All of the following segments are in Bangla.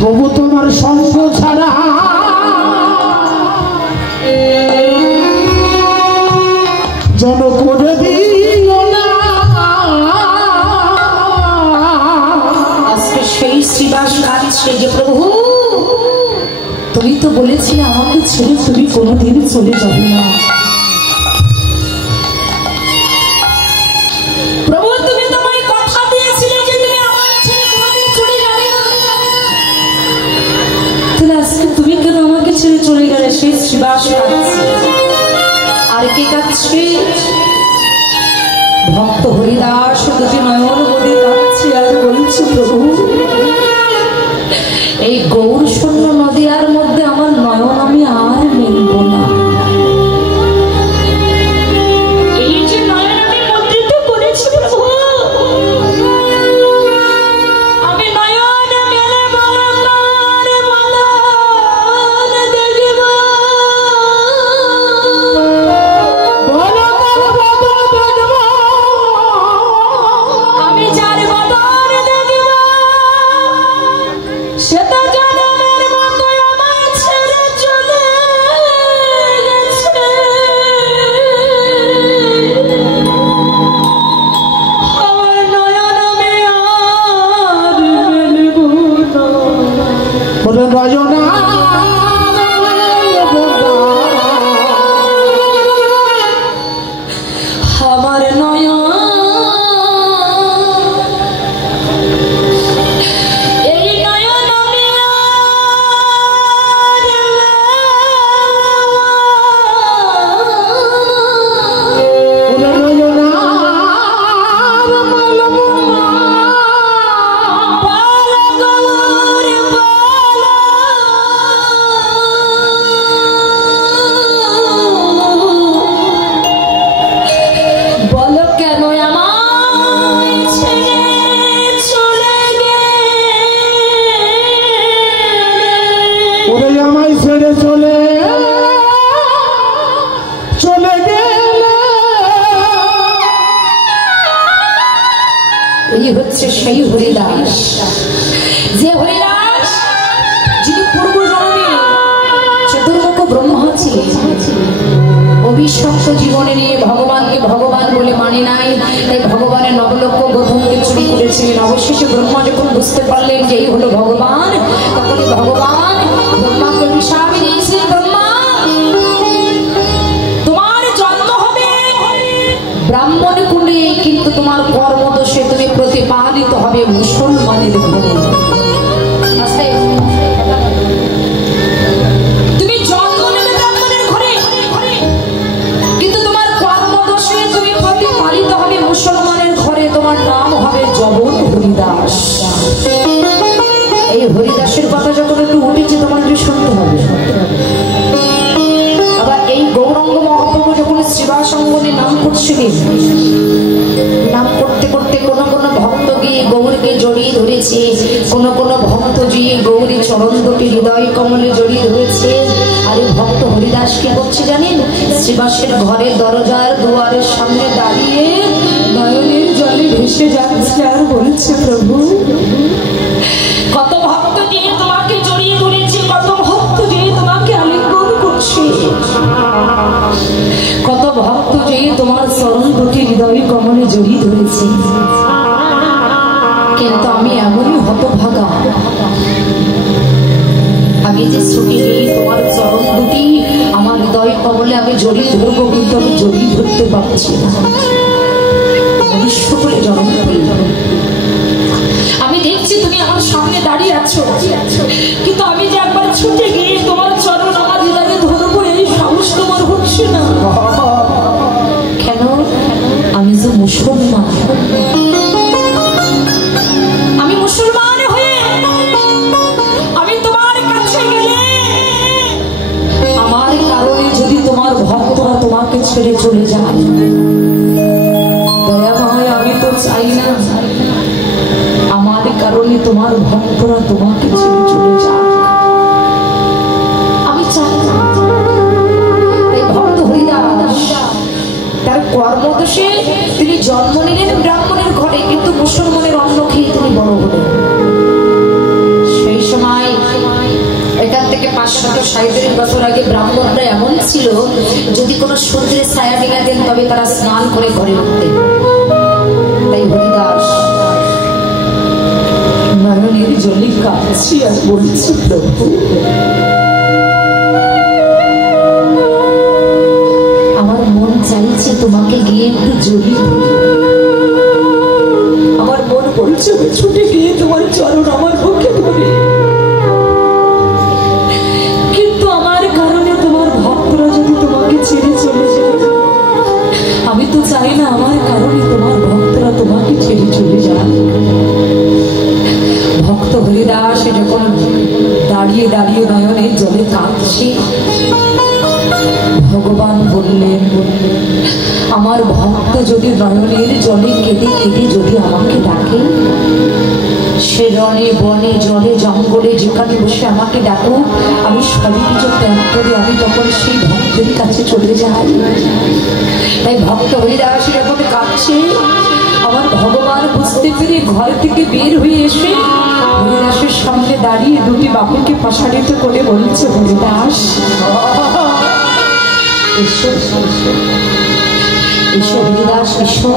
প্রভু তোমার সঙ্গ ছাড়া জন করে দিও না। আজকে সেই শ্রীবাস কাঁদছে যে প্রভু তুমি তো বলেছিলে আমাকে ছেড়ে তুমি কোনোদিন চলে যাবে না। প্রভু তুমি তোমায় কথা দিয়েছিলে যে তুমি আমাকে ছেড়ে কোনোদিন চলে যাবে না, তাহলে আজকে তুমি কেন আমাকে ছেড়ে চলে গেলে? সেই শ্রীবাস কাঁদছে। আর কে কাঁদছে? ভক্ত হরিদাস দুটি নয়ন বলে কাঁদছে আর বলছে প্রভু এই গৌর শূন্য নদীয়ার মধ্যে আমার নয়ন আমি আর মেলব না। এই যে নয়ন আমি মুদ্রিত করেছি প্রভু, আমি নয়ন মেলে আমি যার বদন দেখিব সেটা জনমের মতো আমায় ছেড়ে চলে গেছে। আমার নয়ন আমি আর মেলব না। বলে রজনা আমার নয়ন এই নয়ন আমি বলে রজনা বলো কেন আমায় ছেড়ে চলে ওরে আমায় ছেড়ে চলে গেলে। এই হচ্ছে সেই হরিদাস, যে হরিদাস যিনি পূর্ব জন্মে চতুর্মুখ ব্রহ্মা ছিলেন। অভিশপ্ত জীবনে নিয়ে ভগবানকে ভগবান বলে মানে নাই, তাই ভগবানের নবলক্ষ গৌতমকে চুরি করেছিলেন। অবশেষে ব্রহ্মা যখন বুঝতে পারলেন যে এই হলো ভগবান, তখনই ভগবান ব্রহ্মাকে অভিশাপ দিয়েছে, ব্রহ্মা তোমার জন্ম হবে ব্রাহ্মণ কুলে, কিন্তু তোমার কর্মদোষে তুমি প্রতিপালিত হবে মুসলমানের ঘরে। তুমি জন্ম নেবে ব্রাহ্মণের ঘরে, কিন্তু তোমার কর্মদোষে তুমি প্রতিপালিত হবে মুসলমানের ঘরে। তোমার নাম হবে জবন হরিদাস। এই হরিদাসের কথা যখন একটু উঠেছে তোমার একটু শুনতে হবে। আবার এই গৌরাঙ্গ মহাপ্রভু যখন শ্রীবাসঙ্গনে নাম করছিলেন, নাম করতে করতে কোন কোন ভক্ত গিয়ে গৌরকে জড়িয়ে ধরেছে, কোন কোন ভক্ত গিয়ে গৌরী চরণ দুটি হৃদয় কমলে জড়িয়ে ধরেছে। আর এই ভক্ত হরিদাস কি করছে জানেন? শ্রীবাসের ঘরের দরজার দুয়ারের সামনে দাঁড়িয়ে নয়নের জলে ভেসে যাচ্ছে আর বলছে প্রভু কত ভক্ত গিয়ে তোমাকে জড়িয়ে ধরেছে, কত ভক্ত গিয়ে তোমাকে আলিঙ্গন করছে, কত ভক্ত যে তোমার চরণ দুটি হৃদয় কমলে জড়িয়ে ধরেছে, কিন্তু আমি এমনই হতভাগা, আমি যে ছুটি নেই তোমার চরণ দুটি আমার হৃদয় কমলে আমি জড়িয়ে ধরবো, কিন্তু আমি জড়িয়ে ধরতে পারছি না। বলে জড়িয়ে ধরি, আমি দেখছি তুমি আমার সামনে দাঁড়িয়ে আছো, কিন্তু আমি যে একবার ছুটে গিয়ে তোমার চরণ আমার হৃদয়ে ধরবো এই সাহস তোমার হচ্ছে না। কেন? আমি যে মুসলমান, আমি মুসলমান হয়ে আমি তোমার কাছে গেলে আমার কারণে যদি তোমার ভক্তরা তোমাকে ছেড়ে চলে যায়, দয়াময় আমি তো চাই না আমার কারণে তোমার ভক্তরা তোমাকে ছেড়ে চলে যায়, আমি চাই না। এই ভক্ত হরিদাস তার কর্মদোষে তিনি জন্ম নিলেন ব্রাহ্মণের ঘরে, কিন্তু মুসলমানের অন্ন খেয়ে তিনি বড় হলেন। সেই সময় তারা স্নান করে ঘরে উঠতেন। তাই হরিদাস নয়নের জলে কাঁদছি আর বলছি, প্রভু আমার মন চাইছে তোমাকে গিয়ে একটু জড়িয়ে ধরি, আমার মন বলছে ছুটে গিয়ে তোমার চরণ আমার পক্ষে ধরে, কিন্তু আমার কারণে তোমার ভক্তরা যদি তোমাকে ছেড়ে চলে যায়, আমি তো চাই না আমার কারণে তোমার ভক্তরা তোমাকে ছেড়ে চলে যায়। ভক্ত হরিদাস যখন দাঁড়িয়ে দাঁড়িয়ে নয়নের জলে কাঁদছে, ভগবান বললেন, আমার ভক্ত যদি নয়নের জলে কেঁদে কেঁদে যদি আমাকে ডাকে, সে রণে বনে জলে জঙ্গলে যেখানে বসে আমাকে ডাকো, আমি সবই কিছু ত্যাগ করে আমি তখন সেই ভক্তের কাছে চলে যাই। তাই ভক্ত হরিদাস যখন কাঁদছে, আমার ভগবান বুঝতে পেরে ঘর থেকে বের হয়ে এসে হরিদাসের সামনে দাঁড়িয়ে দুটি বাহুকে প্রসারিত করে বলছে, হরিদাস এসো এসো, হরিদাস এসো,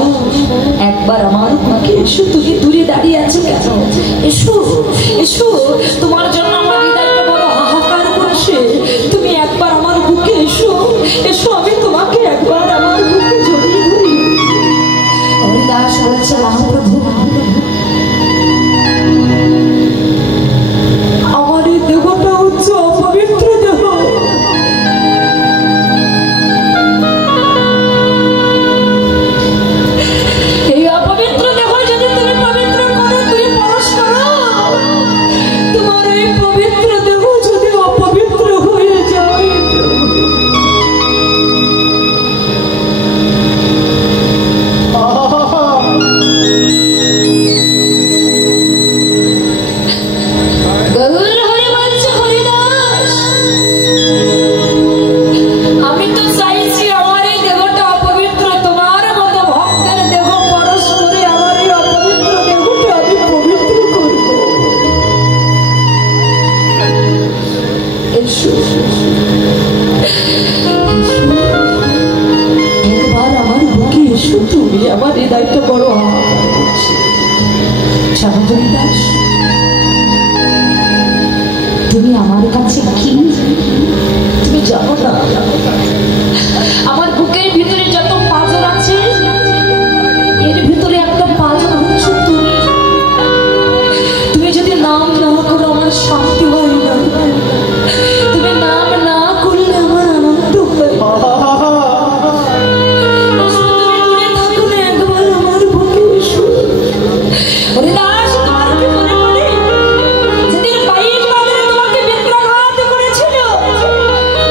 একবার আমার বুকে এসো। তুমি দূরে দাঁড়িয়ে আছো কেন? এসো এসো, তোমার জন্য আমার হৃদয়টা বড় হাহাকার করছে, তুমি একবার আমার বুকে এসো এসো, আমি তোমাকে একবার আমার বুকে জড়িয়ে ধরি। হরিদাস বলছে, মহাপ্রভু আমার এই দেহটা হচ্ছে অপবিত্র দেহ, এই অপবিত্র দেহ যদি তুমি পবিত্র করো, তুমি পরশ করো, তোমার এই পবিত্র দেহ যদি অপবিত্র হয়ে যায়, আমি তো চাইছি আমার এই দেহটা অপবিত্র, তোমার মতো ভক্তের দেহ পরশ করে আমার এই অপবিত্র দেহটা আমি পবিত্র করব। এসো একবার আমার বুকে এসো, তুমি আমার হৃদয়টা বড় সামন্তনী দাস, তুমি আমার কাছে কি তুমি জানো না? আমার বুকের ভিতরে যত পাঁজর আছে, এর ভিতরে একটা পাঁজর হচ্ছে তুমি। তুমি যদি নাম না করো আমার শান্তি হয় না, তুমি নাম না করলে আমার আনন্দ হয়। তুমি দূরে থাকো না, একবার আমার বুকে এসো। হরিদাস, তোমার কি মনে পড়ে যেদিন 22 বাজারে তোমাকে বিপ্রঘাত করেছিল,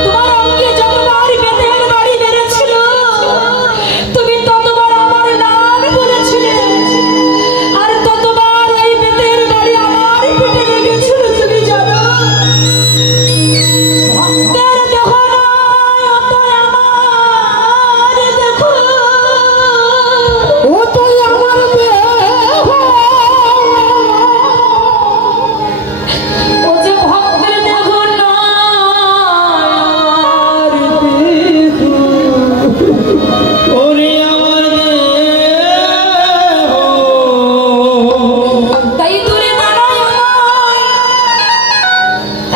তোমার অঙ্গে যতবার বেতের বাড়ি বেড়েছিল, তুমি ততবার আমার নাম বলেছিলে, আর ততবার ওই বেতের বাড়ি আমার পিঠে লেগেছিল, তুমি জানো? ভক্তের দেহ নয় অত আমার দেখো, ও তো আমার দেহ, ও যে ভক্তের দেহ নয় দেহ, ওরে আমার দেহ, তাই দূরে দাঁড়ায় নয়,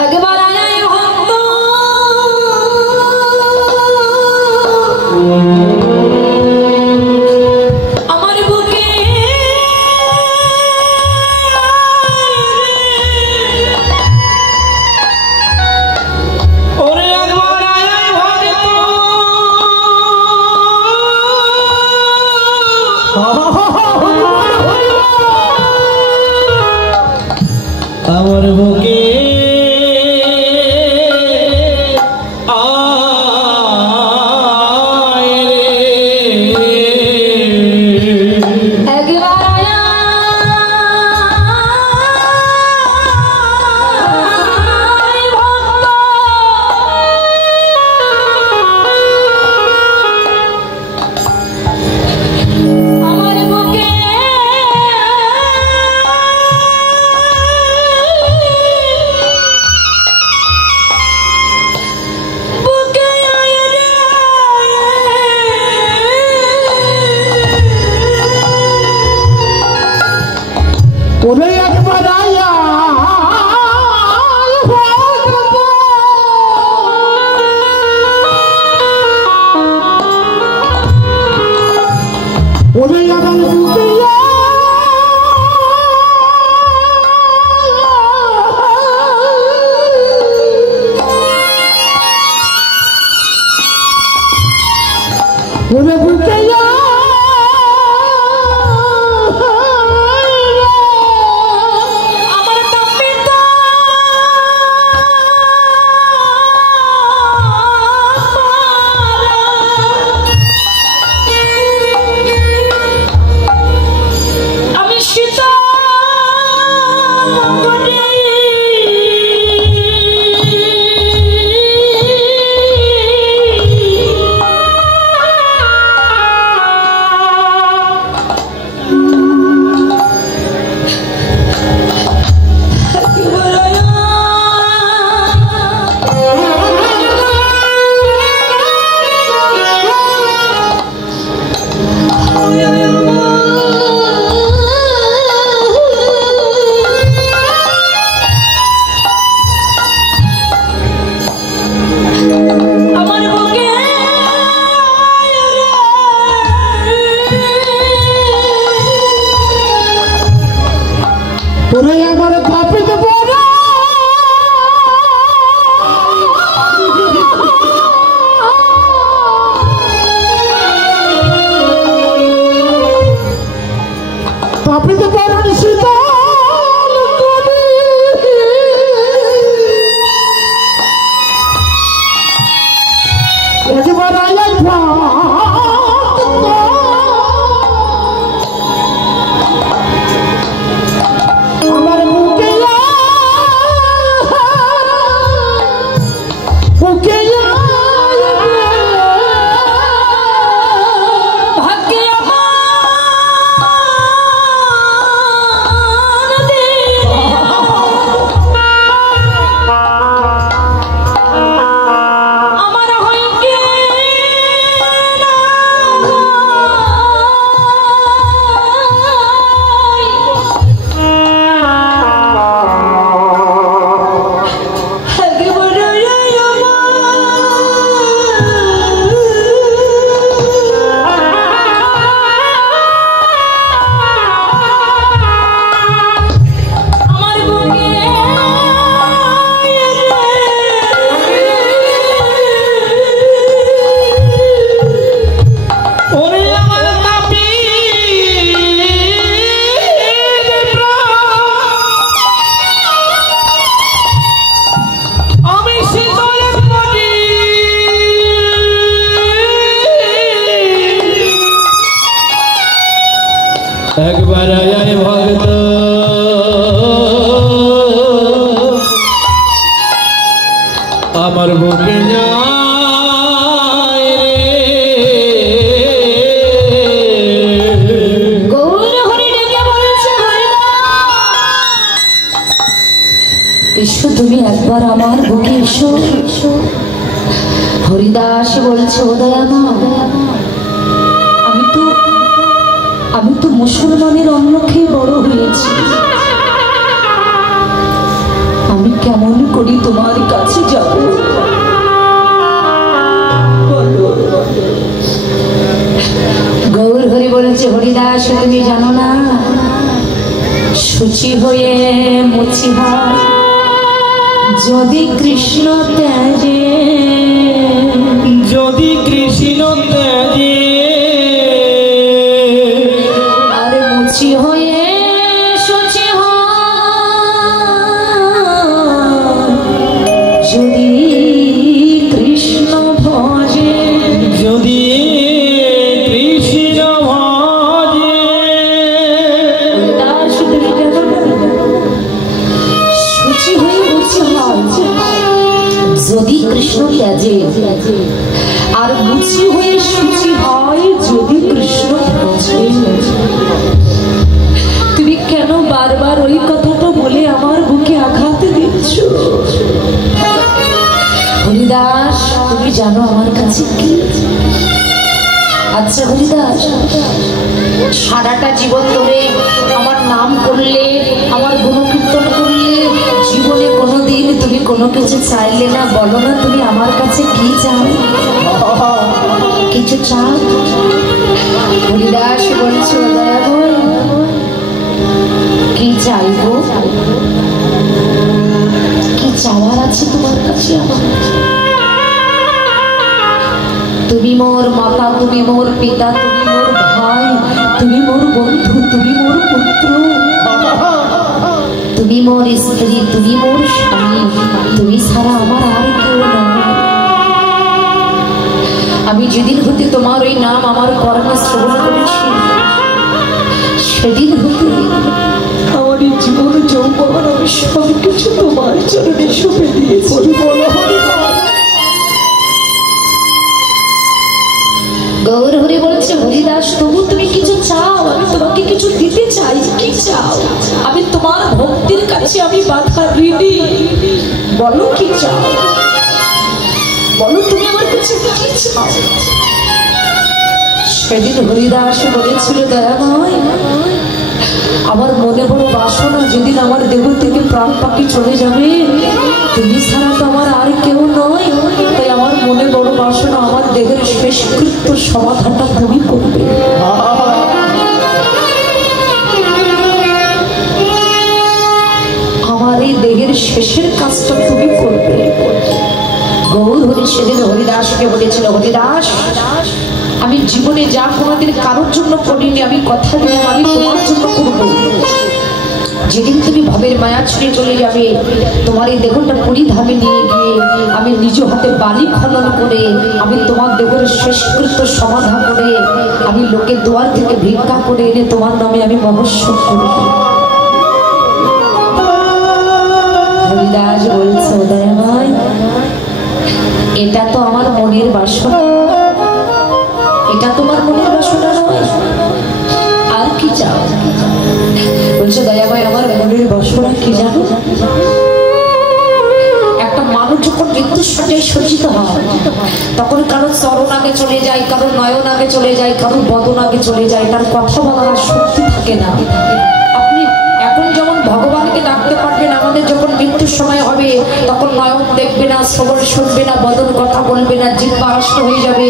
একবার আয় ভক্ত, আমার বুকে ওরে একবার আয় ভক্ত, আমার বুকে আয় রে, একবার আয় ভক্ত, আমার বুকে हराय भक्त अमर बुके जाए रे गौर हरि ডেকে বলছে এসো তুমি একবার আমার বুকে এসো। হরিদাস বলছে ও দয়ামা আমি তো মুসলমানের অন্ন খেয়ে বড় হয়েছি, আমি কেমন করি তোমার কাছে যাব? গৌর হরি বলছে হরিদাস তুমি জানো না শুচি হয়ে মুচি হয় যদি কৃষ্ণ ত্যাজে, যদি কৃষ্ণ ত্যাজে আর মুচি হয়ে শুচি হয় যদি কৃষ্ণ ভজে, যদি কৃষ্ণ ভজে হরিদাস তুমি জানো না শুচি হয়ে মুচি হয় যদি কৃষ্ণ ত্যাজে আর মুচি হয়ে শুচি হয় যদি কৃষ্ণ ভজে। তুমি কেন বারবার ওই কথাটা বলে আমার বুকে আঘাত দিচ্ছ? হরিদাস তুমি জানো আমার কাছে কি? আচ্ছা হরিদাস সারাটা জীবন ধরে আমার নাম করলে আমার গুণকীর্তন করলে জীবনে কোনোদিন তুমি কোনো কিছু চাইলে না, বলো না তুমি আমার কাছে কি চাও? কিছু চাও? হরিদাস বলছো দয়াময় কি চাইবো? কি চাওয়ার আছে তোমার কাছে আমার? তুমি মোর মাতা, তুমি মোর পিতা, তুমি মোর ভাই, তুমি মোর বন্ধু, তুমি মোর পুত্র, তুমি মোর স্ত্রী, তুমি মোর স্বামী, তুমি ছাড়া আমার আর কেউ নয়। আমি যেদিন হতে তোমার ওই নাম আমার কর্ণে শ্রবণ করেছি সেদিন হতে আমার এই জীবন যৌবন আমি সব কিছু তোমার চরণে সঁপে দিয়েছি। গৌর হরি বলছে হরিদাস তবু তুমি কিছু চাও, আমি তোমাকে কিছু দিতে চাই। কি চাও? আমি তোমার ভক্তির কাছে আমি বাধা ঋণী, বলো কি চাও? বলো তুমি আমার কাছে কি চাও? সেদিন হরিদাস বলেছিল দয়াময় আমার মনে বড় বাসনা, যেদিন আমার দেহ থেকে প্রাণ পাখি চলে যাবে তুমি ছাড়া তো আমার আর কেউ নয়, তাই আমার মনে বড় বাসনা আমার দেহের শেষকৃত্য সমাধানটা তুমি করবে। আমার এই দেহের শেষের কাজটা তুমি করবে। গৌর হরি সেদিন হরিদাসকে বলেছিল হরিদাস আমি জীবনে যা কোনোদিন কারোর জন্য করিনি, আমি কথা দিলাম আমি তোমার জন্য করবো। যেদিন তুমি ভবের মায়া ছেড়ে চলে যাবে তোমার এই দেহটা পরিধামে নিয়ে গিয়ে আমি নিজ হাতে বালি খনন করে আমি তোমার দেহের শেষকৃত্য সমাধা করে আমি লোকের দুয়ার থেকে ভিক্ষা করে এনে তোমার নামে আমি মহোৎসব করব। হরিদাস বলছে দয়াময় এটা তো আমার মনের বাসনা, এটা তোমার মনের বাসনা নয়, আর কি চাও? বলছে দয়াময় আমার মনের বাসনা কি জানো? একটা মানুষ যখন মৃত্যুর সাথে সজ্জিত হয় তখন কারো চরণ আগে চলে যায়, কারো নয়ন আগে চলে যায়, কারো বদন আগে চলে যায়, তার কথা বলার শক্তি থাকে না। আপনি এখন যেমন ভগবানকে ডাকতে পারবেন, আমাদের যখন মৃত্যুর সময় হবে তখন নয়ন দেখবে না, শ্রবণ শুনবে না, বদন কথা বলবে না, জিহ্বা আষ্ট হয়ে যাবে।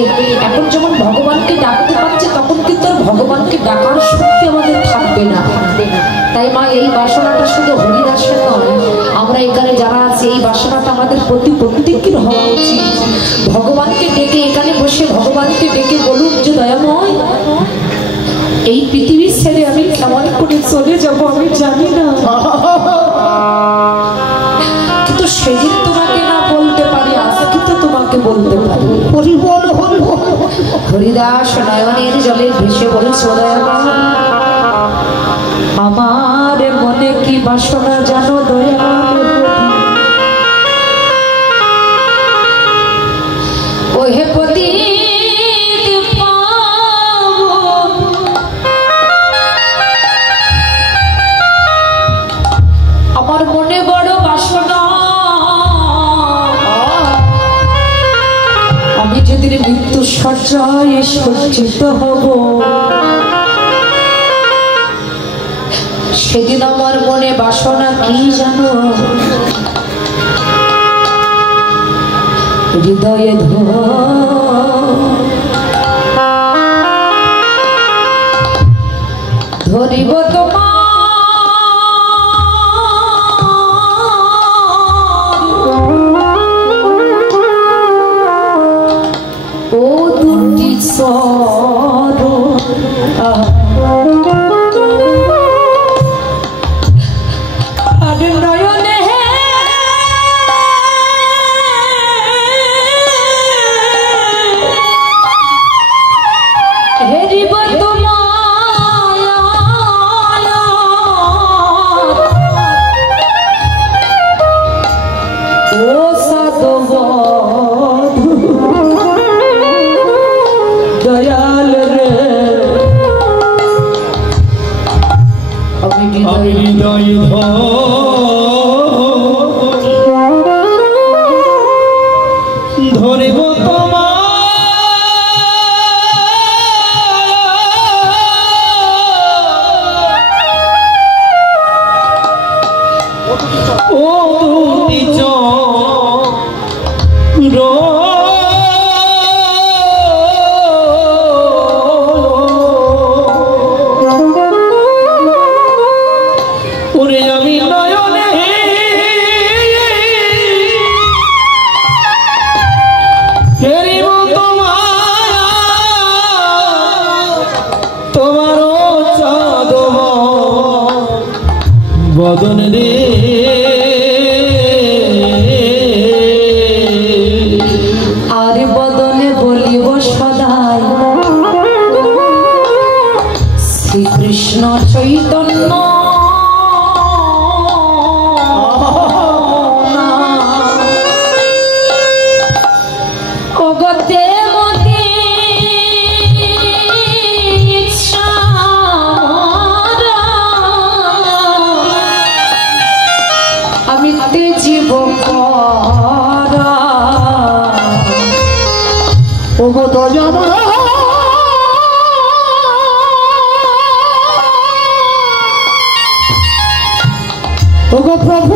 এখন যেমন ভগবানকে ডাকতে পারছে তখন কিন্তু আর ভগবানকে ডাকার শক্তি আমাদের থাকবে না। তাই মা এই বাসনাটা শুধু হরিদাসের নয়, আমরা এখানে যারা আছি এই বাসনাটা আমাদের প্রত্যেকের হওয়া উচিত। ভগবানকে ডেকে এখানে বসে ভগবানকে ডেকে বলুন যে দয়াময় এই পৃথিবী ছেড়ে আমি কেমন করে চলে যাব আমি জানি না, কিন্তু সেদিন তোমাকে না বলতে পারি আজকে তো তোমাকে বলতে পারি। হরিদাস নয়নের জলে ভেসে বলছে দয়াময় আমার মনে কি বাসনা জানো দয়াল ওহে পতি আমার মনে বড় বাসনা আমি যেদিন মৃত্যু শয্যায় সজ্জিত হব সেদিন আমার মনে বাসনা কি জানো হৃদয়ে ধরিব তোমার ও দুটি দয়াল রে আমি হৃদয় ধরিব তোমার ও নিজ ওরে আমি নয়নে হেরিব তোমার চাঁদ বদন রে আর বদনে বলিব সদাই শ্রীকৃষ্ণ চৈতন্য অগতে মতি ইচ্ছা আমি তে জীব করা ওগো তো জানো ওগো প্রভু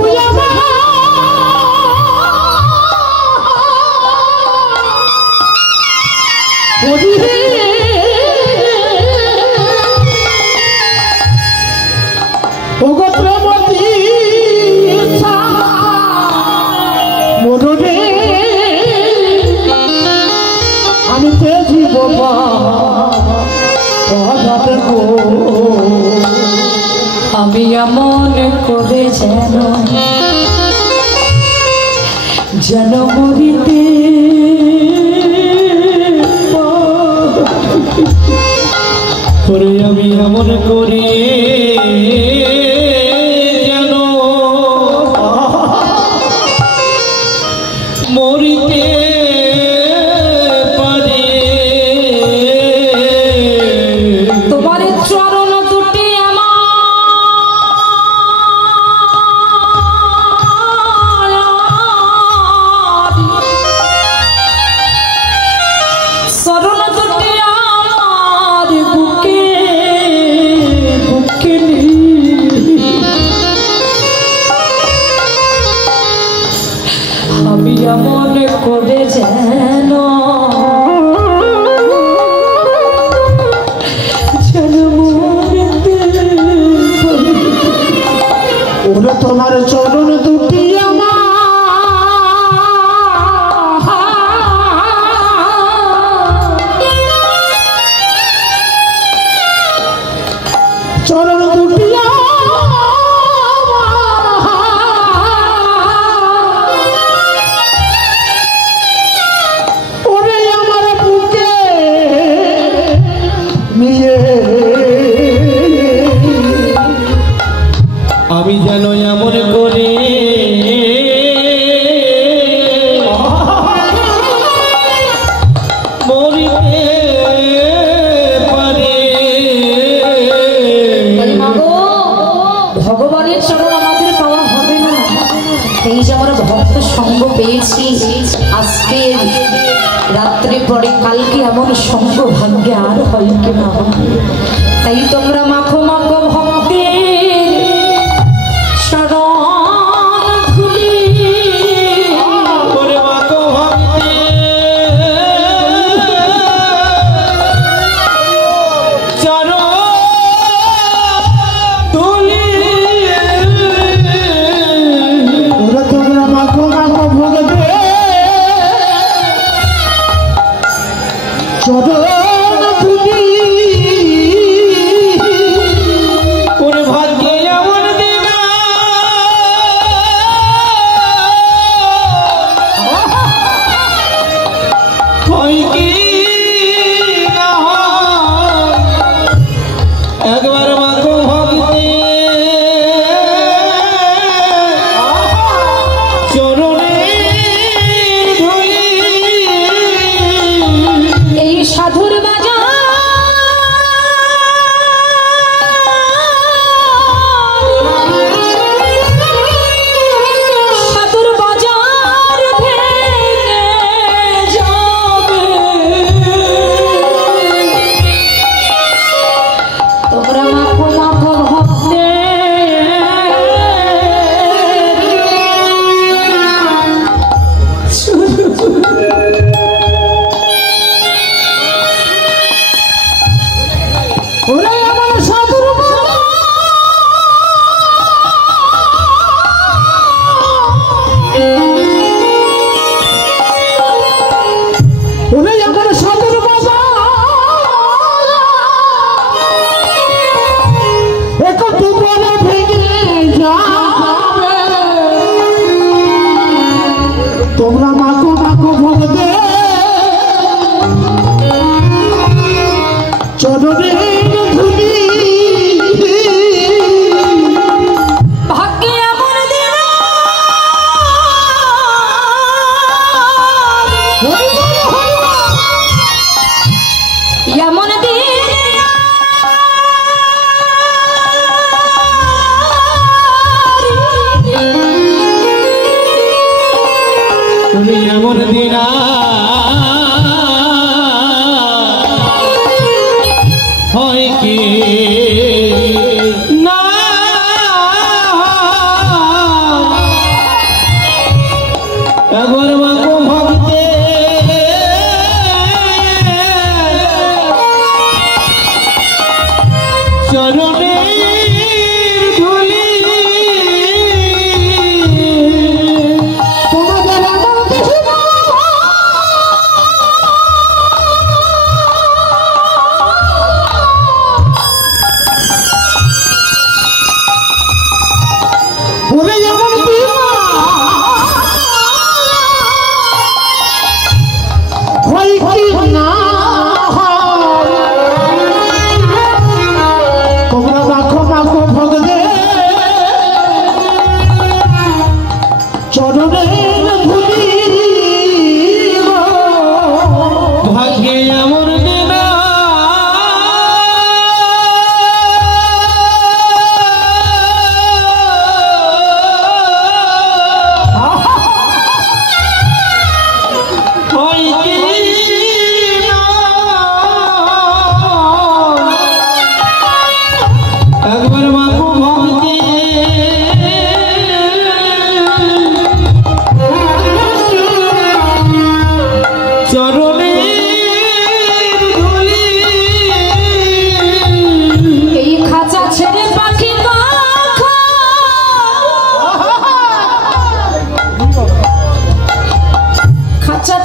ওগো প্রমতি মরুরে আমি তে জীব আমি এমন করে যেন মরিতে করে আমি এমন করি যেন মরিতে পারি তোমার চরণ দুটি চরণ দুটি আমার বুকে বুকে আমি এমন করে যেন ওরে তোমার চরণ দুটি চরণ দুটি ওরে আমার বুকে নিয়ে এই যে আমরা ভক্ত সঙ্গ পেয়েছি, আজকে রাত্রে পরে কালকে এমন সঙ্গ ভাগ্যে আর হয় কিনা। তাই তোমরা মাখো মাখো ভক্তের শরণ ধুলি, তোমরা মাখো মাখো ভক্তে চরণের ধুলি, ভাগ্যে এমন দিন এমন দিন তুমি এমন দিন হয় কি না, একবার মাখো ভক্তে চরণের ধুলি, তোমাদের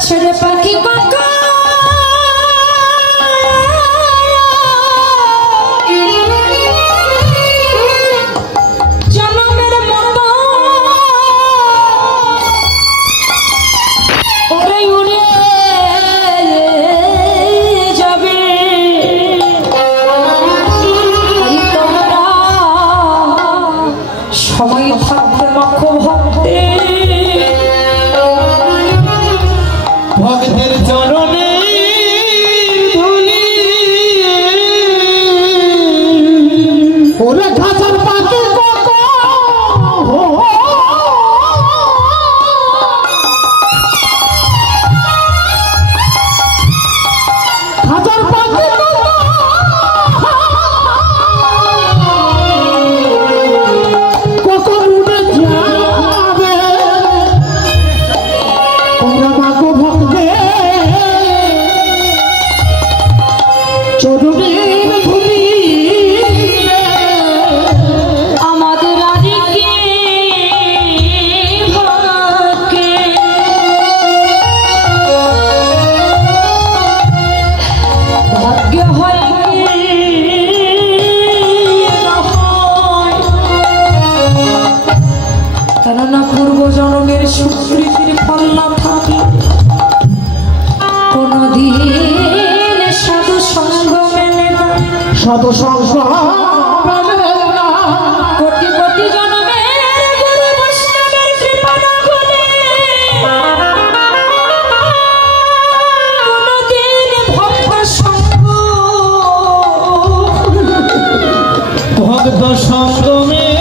ছেড়ে পাখি বাঁকা জনমের মতো ওরে উড়ে যাবে। তোমরা সময় থাকতে মাখো ভক্তের চরণ পূর্ব জন্মের সুকৃতির ফল না থাকে কোনদিন সাধু সঙ্গ মেলে না শত সহস্র কোটি কোটি জন্মের গুরু বৈষ্ণবের কৃপা না হলে কোনদিন ভক্ত সঙ্গ ভক্ত সঙ্গমে